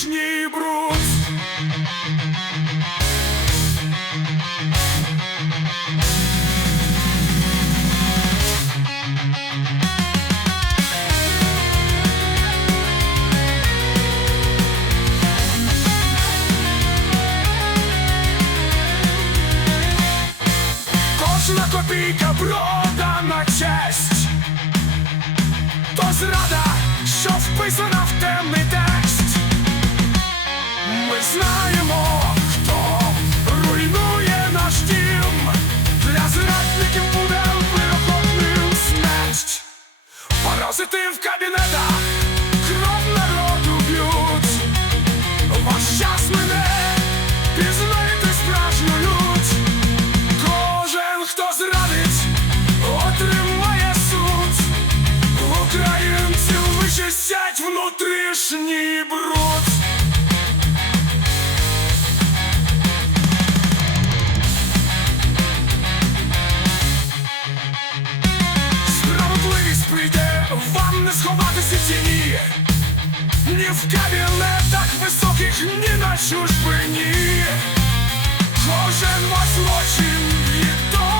внутрішній бруд. Кожна копійка продана честь, то зрада, що вписана в темний текст. Паразити в кабінетах, кров народу б'ють. Ваш час мене пізнайте справжню лють. Кожен, хто зрадить, отримає суд. Українців вичистять внутрішній бруд. границы Ни в кабинетах высоких, ни на чужбині. Кожен ваш злочин відомо